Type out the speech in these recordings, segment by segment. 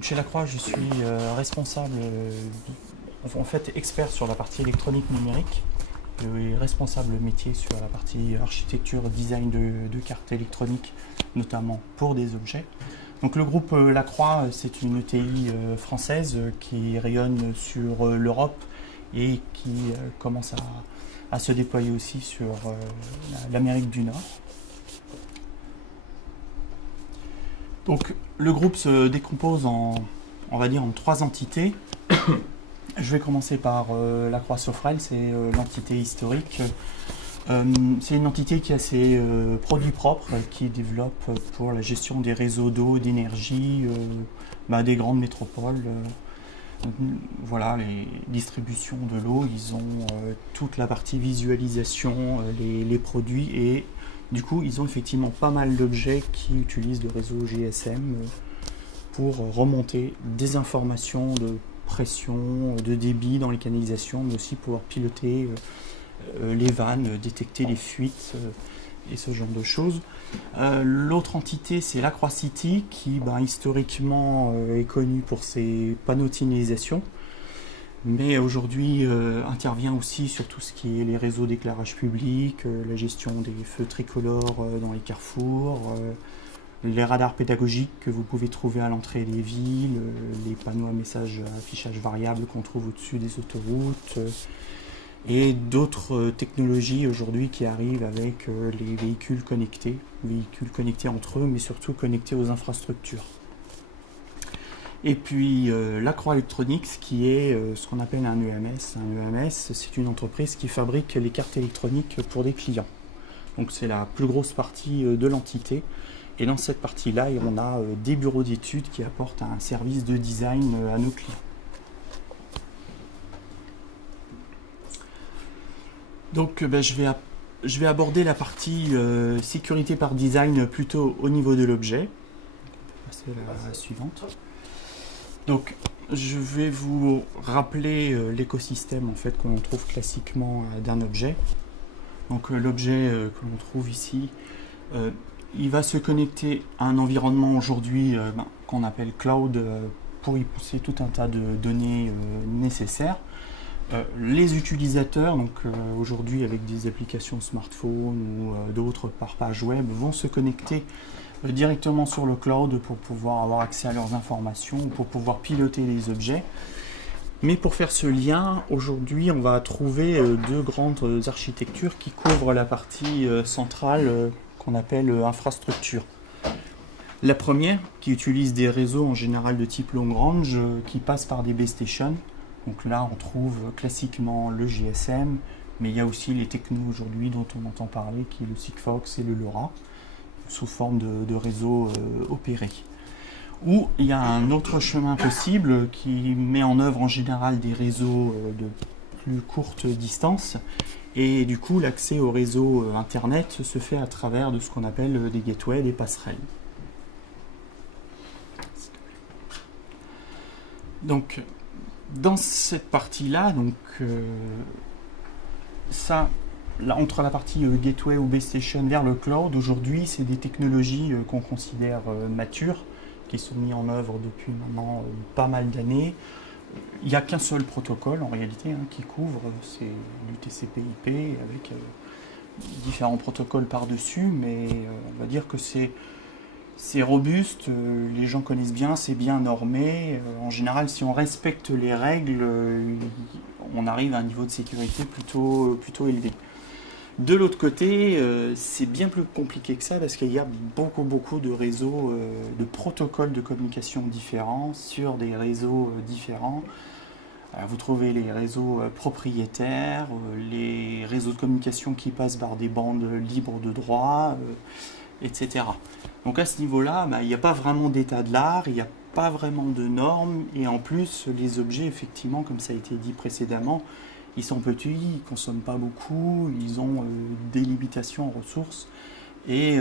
Chez Lacroix, je suis responsable, en fait expert sur la partie électronique numérique et responsable métier sur la partie architecture, design de cartes électroniques, notamment pour des objets. Donc le groupe Lacroix, c'est une ETI française qui rayonne sur l'Europe et qui commence à se déployer aussi sur l'Amérique du Nord. Donc le groupe se décompose on va dire, en trois entités. Je vais commencer par Lacroix Sofrel, c'est l'entité historique. C'est une entité qui a ses produits propres, qui développe pour la gestion des réseaux d'eau, d'énergie, des grandes métropoles. Voilà, les distributions de l'eau, ils ont toute la partie visualisation, les produits, et du coup ils ont effectivement pas mal d'objets qui utilisent le réseau GSM pour remonter des informations de pression, de débit dans les canalisations, mais aussi pouvoir piloter les vannes, détecter les fuites et ce genre de choses. L'autre entité, c'est Lacroix City, qui historiquement est connue pour ses panneaux de signalisation, mais aujourd'hui intervient aussi sur tout ce qui est les réseaux d'éclairage public, la gestion des feux tricolores dans les carrefours, les radars pédagogiques que vous pouvez trouver à l'entrée des villes, les panneaux à messages à affichage variable qu'on trouve au-dessus des autoroutes, et d'autres technologies aujourd'hui qui arrivent avec les véhicules connectés entre eux, mais surtout connectés aux infrastructures. Et puis Lacroix Electronics, qui est ce qu'on appelle un EMS. Un EMS, c'est une entreprise qui fabrique les cartes électroniques pour des clients. Donc c'est la plus grosse partie de l'entité. Et dans cette partie-là, on a des bureaux d'études qui apportent un service de design à nos clients. Donc je vais aborder la partie sécurité par design plutôt au niveau de l'objet. On peut passer à la suivante. Donc je vais vous rappeler l'écosystème en fait qu'on trouve classiquement d'un objet. Donc l'objet que l'on trouve ici, il va se connecter à un environnement aujourd'hui qu'on appelle cloud pour y pousser tout un tas de données nécessaires. Les utilisateurs, donc aujourd'hui avec des applications smartphone ou d'autres par page web, vont se connecter directement sur le cloud pour pouvoir avoir accès à leurs informations, pour pouvoir piloter les objets. Mais pour faire ce lien, aujourd'hui on va trouver deux grandes architectures qui couvrent la partie centrale qu'on appelle infrastructure. La première, qui utilise des réseaux en général de type long range, qui passent par des base stations. Donc là, on trouve classiquement le GSM, mais il y a aussi les technos aujourd'hui dont on entend parler, qui est le Sigfox et le LoRa, sous forme de réseaux opérés. Ou il y a un autre chemin possible qui met en œuvre en général des réseaux de plus courte distance, et du coup l'accès au réseau internet se fait à travers de ce qu'on appelle des gateways, des passerelles. Donc dans cette partie-là, entre la partie gateway ou base station vers le cloud, aujourd'hui, c'est des technologies qu'on considère matures, qui sont mises en œuvre depuis maintenant pas mal d'années. Il n'y a qu'un seul protocole en réalité qui couvre, c'est du TCP/IP avec différents protocoles par-dessus, mais on va dire que c'est robuste, les gens connaissent bien, c'est bien normé. En général, si on respecte les règles, on arrive à un niveau de sécurité plutôt élevé. De l'autre côté, c'est bien plus compliqué que ça parce qu'il y a beaucoup de réseaux, de protocoles de communication différents sur des réseaux différents. Vous trouvez les réseaux propriétaires, les réseaux de communication qui passent par des bandes libres de droit, etc. Donc à ce niveau-là, il n'y a pas vraiment d'état de l'art, il n'y a pas vraiment de normes, et en plus, les objets, effectivement, comme ça a été dit précédemment, ils sont petits, ils ne consomment pas beaucoup, ils ont des limitations en ressources, et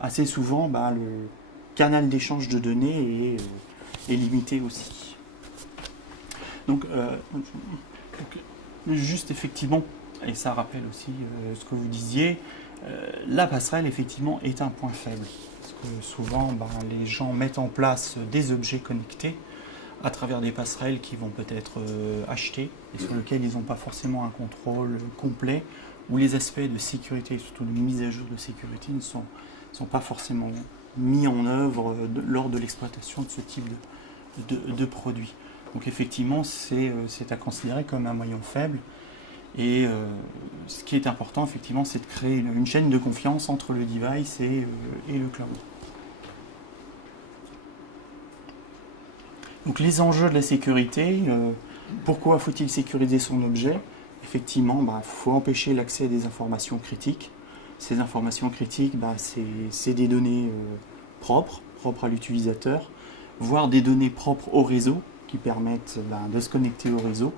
assez souvent, le canal d'échange de données est limité aussi. Donc, juste effectivement, et ça rappelle aussi ce que vous disiez, la passerelle effectivement est un point faible. Parce souvent les gens mettent en place des objets connectés à travers des passerelles qui vont peut-être acheter et sur lesquelles ils n'ont pas forcément un contrôle complet, où les aspects de sécurité, surtout de mise à jour de sécurité, ne sont pas forcément mis en œuvre lors de l'exploitation de ce type de produit. Donc effectivement, c'est à considérer comme un maillon faible. Et ce qui est important, effectivement, c'est de créer une chaîne de confiance entre le device et le cloud. Donc les enjeux de la sécurité, pourquoi faut-il sécuriser son objet? Effectivement, il faut empêcher l'accès des informations critiques. Ces informations critiques, c'est des données propres à l'utilisateur, voire des données propres au réseau qui permettent de se connecter au réseau.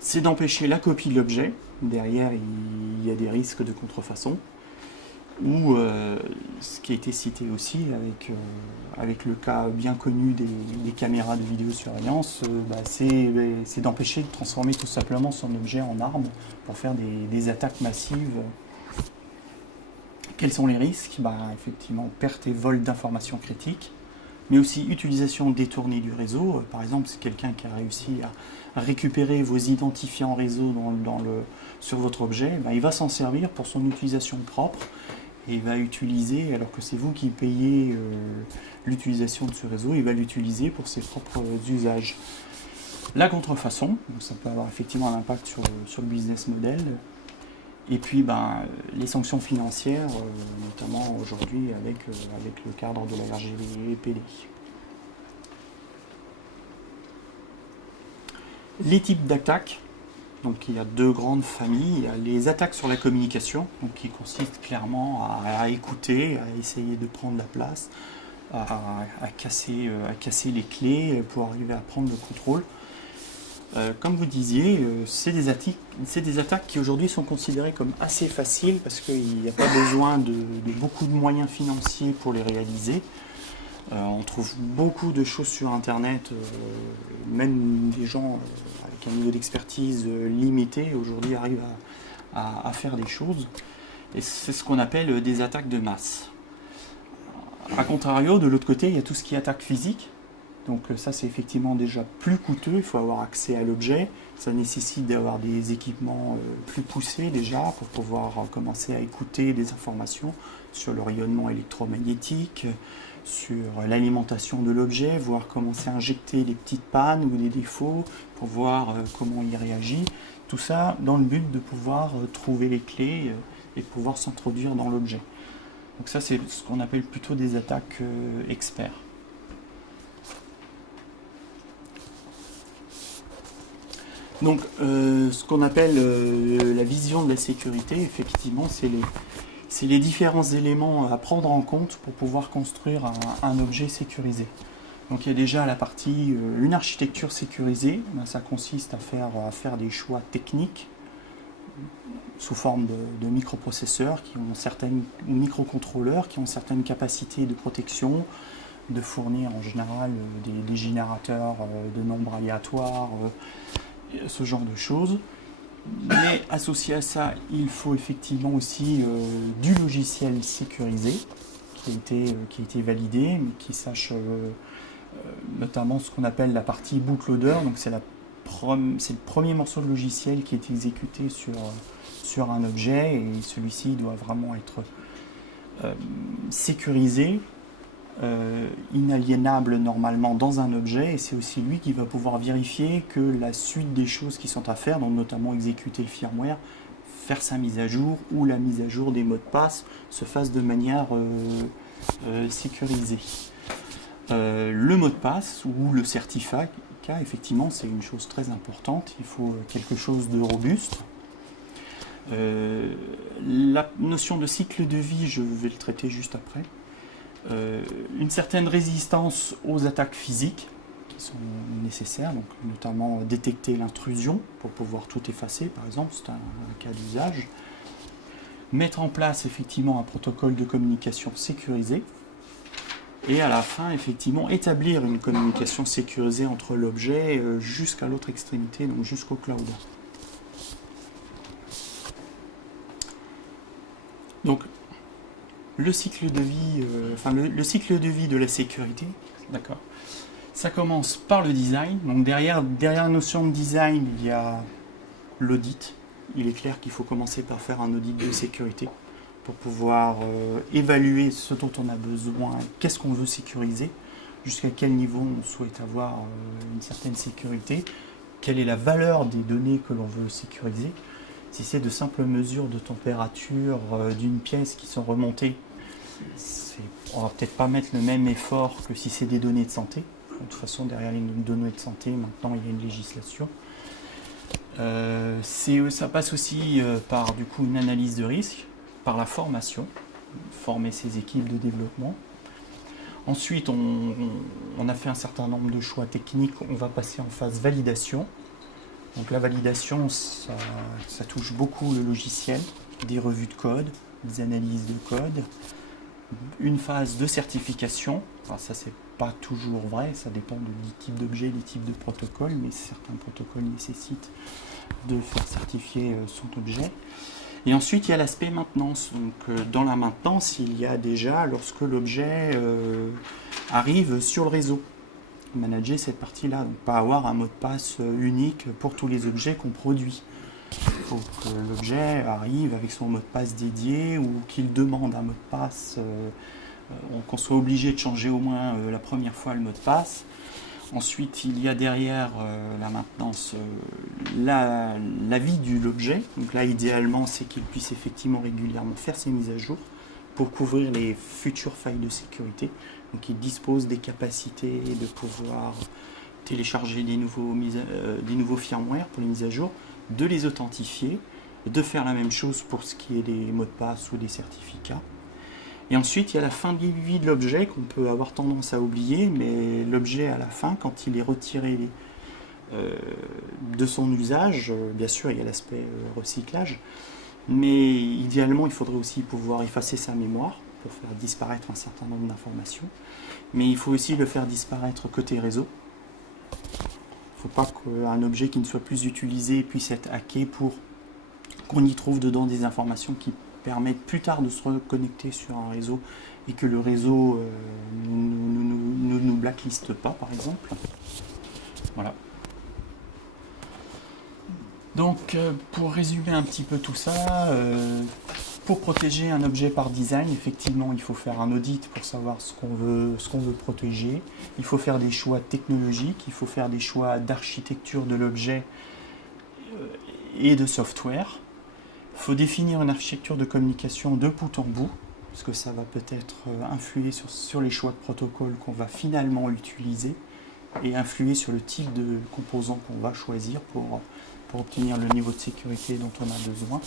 C'est d'empêcher la copie de l'objet. Derrière, il y a des risques de contrefaçon. Ou ce qui a été cité aussi avec le cas bien connu des caméras de vidéosurveillance, c'est d'empêcher de transformer tout simplement son objet en arme pour faire des attaques massives. Quels sont les risques? Effectivement, perte et vol d'informations critiques, mais aussi utilisation détournée du réseau. Par exemple, si quelqu'un qui a réussi à récupérer vos identifiants réseau sur votre objet, il va s'en servir pour son utilisation propre et il va utiliser, alors que c'est vous qui payez l'utilisation de ce réseau, il va l'utiliser pour ses propres usages. La contrefaçon, donc ça peut avoir effectivement un impact sur le business model. Et puis les sanctions financières, notamment aujourd'hui avec le cadre de la RGPD. Les types d'attaques, donc il y a deux grandes familles. Il y a les attaques sur la communication, donc qui consistent clairement à écouter, à essayer de prendre la place, à casser les clés pour arriver à prendre le contrôle. Comme vous disiez, c'est des attaques qui aujourd'hui sont considérées comme assez faciles parce qu'il n'y a pas besoin de beaucoup de moyens financiers pour les réaliser. On trouve beaucoup de choses sur Internet, même des gens avec un niveau d'expertise limité aujourd'hui arrivent à faire des choses. Et c'est ce qu'on appelle des attaques de masse. A contrario, de l'autre côté, il y a tout ce qui est attaque physique. Donc ça, c'est effectivement déjà plus coûteux, il faut avoir accès à l'objet, ça nécessite d'avoir des équipements plus poussés déjà pour pouvoir commencer à écouter des informations sur le rayonnement électromagnétique, sur l'alimentation de l'objet, voire commencer à injecter des petites pannes ou des défauts pour voir comment il réagit. Tout ça dans le but de pouvoir trouver les clés et pouvoir s'introduire dans l'objet. Donc ça, c'est ce qu'on appelle plutôt des attaques experts. Donc, ce qu'on appelle la vision de la sécurité, effectivement, c'est les différents éléments à prendre en compte pour pouvoir construire un objet sécurisé. Donc, il y a déjà la partie, une architecture sécurisée. Ça consiste à faire des choix techniques sous forme de microprocesseurs qui ont certaines microcontrôleurs qui ont certaines capacités de protection, de fournir en général des générateurs de nombres aléatoires, ce genre de choses. Mais associé à ça, il faut effectivement aussi du logiciel sécurisé qui a été validé, mais qui sache notamment ce qu'on appelle la partie bootloader. Donc c'est le premier morceau de logiciel qui est exécuté sur un objet et celui-ci doit vraiment être sécurisé, inaliénable normalement dans un objet, et c'est aussi lui qui va pouvoir vérifier que la suite des choses qui sont à faire, donc notamment exécuter le firmware, faire sa mise à jour ou la mise à jour des mots de passe se fasse de manière sécurisée. Le mot de passe ou le certificat, effectivement, c'est une chose très importante. Il faut quelque chose de robuste. La notion de cycle de vie, je vais le traiter juste après. Une certaine résistance aux attaques physiques qui sont nécessaires, donc notamment détecter l'intrusion pour pouvoir tout effacer, par exemple, c'est un cas d'usage. Mettre en place effectivement un protocole de communication sécurisé. Et à la fin, effectivement, établir une communication sécurisée entre l'objet jusqu'à l'autre extrémité, donc jusqu'au cloud. Donc, le cycle de vie, le cycle de vie de la sécurité, d'accord. Ça commence par le design. Donc derrière la notion de design, il y a l'audit. Il est clair qu'il faut commencer par faire un audit de sécurité pour pouvoir évaluer ce dont on a besoin, qu'est-ce qu'on veut sécuriser, jusqu'à quel niveau on souhaite avoir une certaine sécurité, quelle est la valeur des données que l'on veut sécuriser. Si c'est de simples mesures de température d'une pièce qui sont remontées, on va peut-être pas mettre le même effort que si c'est des données de santé. De toute façon, derrière les données de santé, maintenant il y a une législation. Ça passe aussi par du coup une analyse de risque, par la formation, former ses équipes de développement. Ensuite, on a fait un certain nombre de choix techniques, on va passer en phase validation. Donc la validation, ça touche beaucoup le logiciel, des revues de code, des analyses de code, une phase de certification. Alors ça, c'est pas toujours vrai, ça dépend du type d'objet, des types de protocoles, mais certains protocoles nécessitent de faire certifier son objet. Et ensuite, il y a l'aspect maintenance. Donc, dans la maintenance, il y a déjà, lorsque l'objet arrive sur le réseau, manager cette partie-là. Donc, pas avoir un mot de passe unique pour tous les objets qu'on produit. Il faut que l'objet arrive avec son mot de passe dédié ou qu'il demande un mot de passe, qu'on soit obligé de changer au moins la première fois le mot de passe. Ensuite, il y a derrière la maintenance la vie de l'objet. Donc là, idéalement, c'est qu'il puisse effectivement régulièrement faire ses mises à jour pour couvrir les futures failles de sécurité. Donc il dispose des capacités de pouvoir télécharger des nouveaux firmware pour les mises à jour, de les authentifier, de faire la même chose pour ce qui est des mots de passe ou des certificats. Et ensuite, il y a la fin de vie de l'objet qu'on peut avoir tendance à oublier, mais l'objet à la fin, quand il est retiré de son usage, bien sûr, il y a l'aspect recyclage, mais idéalement, il faudrait aussi pouvoir effacer sa mémoire pour faire disparaître un certain nombre d'informations, mais il faut aussi le faire disparaître côté réseau. Il ne faut pas qu'un objet qui ne soit plus utilisé puisse être hacké pour qu'on y trouve dedans des informations qui permettent plus tard de se reconnecter sur un réseau et que le réseau ne nous blackliste pas, par exemple. Voilà. Donc, pour résumer un petit peu tout ça, pour protéger un objet par design, effectivement, il faut faire un audit pour savoir ce qu'on veut protéger. Il faut faire des choix technologiques, il faut faire des choix d'architecture de l'objet et de software. Il faut définir une architecture de communication de bout en bout, parce que ça va peut-être influer sur les choix de protocole qu'on va finalement utiliser et influer sur le type de composants qu'on va choisir pour obtenir le niveau de sécurité dont on a besoin.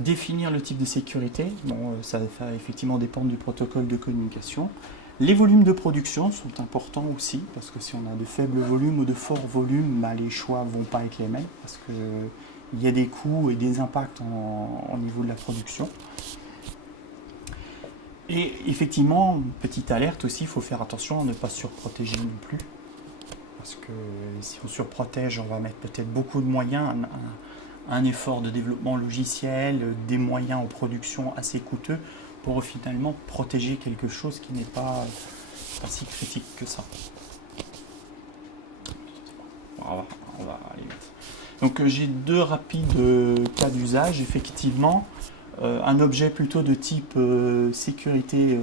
Définir le type de sécurité, bon, ça va effectivement dépendre du protocole de communication. Les volumes de production sont importants aussi, parce que si on a de faibles volumes ou de forts volumes, les choix ne vont pas être les mêmes, parce qu'il y a des coûts et des impacts au niveau de la production. Et effectivement, petite alerte aussi, il faut faire attention à ne pas surprotéger non plus. Parce que si on surprotège, on va mettre peut-être beaucoup de moyens, un effort de développement logiciel, des moyens en production assez coûteux pour finalement protéger quelque chose qui n'est pas si critique que ça. On va aller vite. Donc j'ai deux rapides cas d'usage, effectivement. Un objet plutôt de type sécurité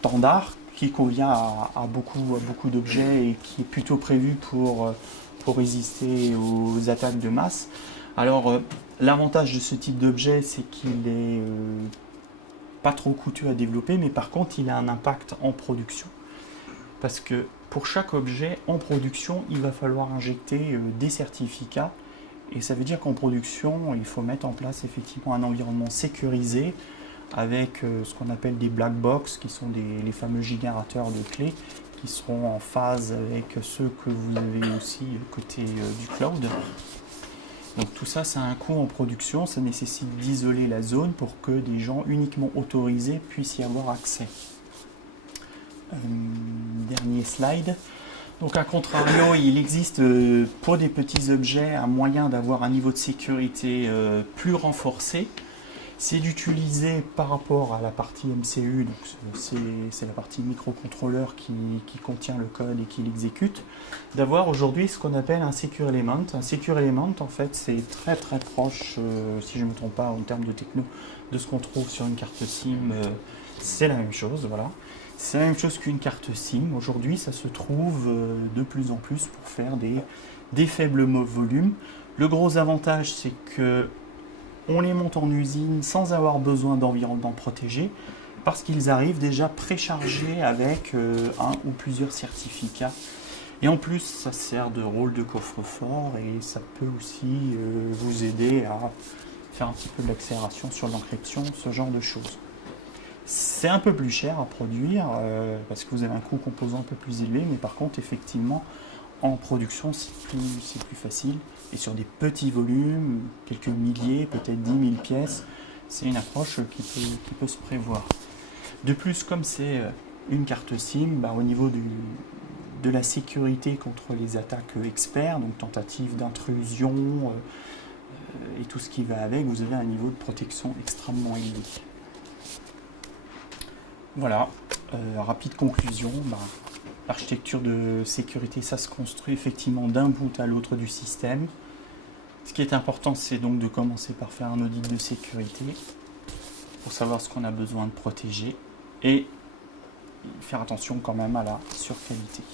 standard qui convient à beaucoup d'objets et qui est plutôt prévu pour résister aux attaques de masse. Alors l'avantage de ce type d'objet, c'est qu'il est pas trop coûteux à développer, mais par contre il a un impact en production, parce que pour chaque objet en production, il va falloir injecter des certificats. Et ça veut dire qu'en production, il faut mettre en place effectivement un environnement sécurisé avec ce qu'on appelle des black box, qui sont les fameux générateurs de clés, qui seront en phase avec ceux que vous avez aussi côté du cloud. Donc tout ça, ça a un coût en production, ça nécessite d'isoler la zone pour que des gens uniquement autorisés puissent y avoir accès. Dernier slide. Donc à contrario, il existe pour des petits objets un moyen d'avoir un niveau de sécurité plus renforcé. c'est d'utiliser par rapport à la partie MCU, donc c'est la partie microcontrôleur qui contient le code et qui l'exécute, d'avoir aujourd'hui ce qu'on appelle un Secure Element. Un Secure Element, en fait, c'est très très proche, si je ne me trompe pas en termes de techno, de ce qu'on trouve sur une carte SIM. C'est la même chose, voilà. C'est la même chose qu'une carte SIM. Aujourd'hui, ça se trouve de plus en plus pour faire des faibles volumes. Le gros avantage, c'est que on les monte en usine sans avoir besoin d'environnement protégé parce qu'ils arrivent déjà préchargés avec un ou plusieurs certificats. Et en plus, ça sert de rôle de coffre-fort et ça peut aussi vous aider à faire un petit peu de l'accélération sur l'encryption, ce genre de choses. C'est un peu plus cher à produire parce que vous avez un coût composant un peu plus élevé, mais par contre, effectivement, en production, c'est plus facile. Et sur des petits volumes, quelques milliers, peut-être 10 000 pièces, c'est une approche qui peut se prévoir. De plus, comme c'est une carte SIM, au niveau de la sécurité contre les attaques experts, donc tentatives d'intrusion et tout ce qui va avec, vous avez un niveau de protection extrêmement élevé. Voilà, rapide conclusion. L'architecture de sécurité, ça se construit effectivement d'un bout à l'autre du système. Ce qui est important, c'est donc de commencer par faire un audit de sécurité pour savoir ce qu'on a besoin de protéger et faire attention quand même à la surqualité.